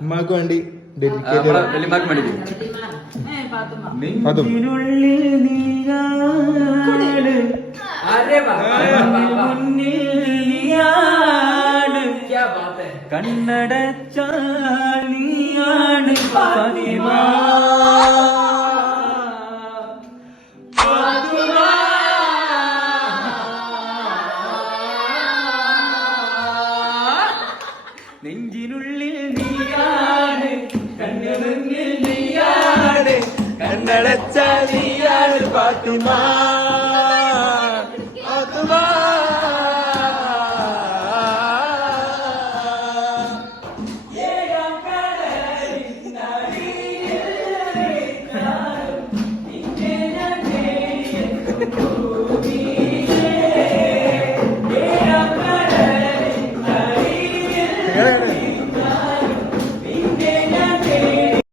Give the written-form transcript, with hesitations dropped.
ഉമ്മാക്ക് വേണ്ടി വെല്ലിമാർക്ക് വേണ്ടി കണ്ണടച്ചാളിയാണ് ഫാത്തിമ നെഞ്ചിനുള്ളിൽ നീയാണ് കണ്ണിനുള്ളിൽ നീയാണ് കണ്ണടച്ചാളിയാണ് ഫാത്തിമ Yeah.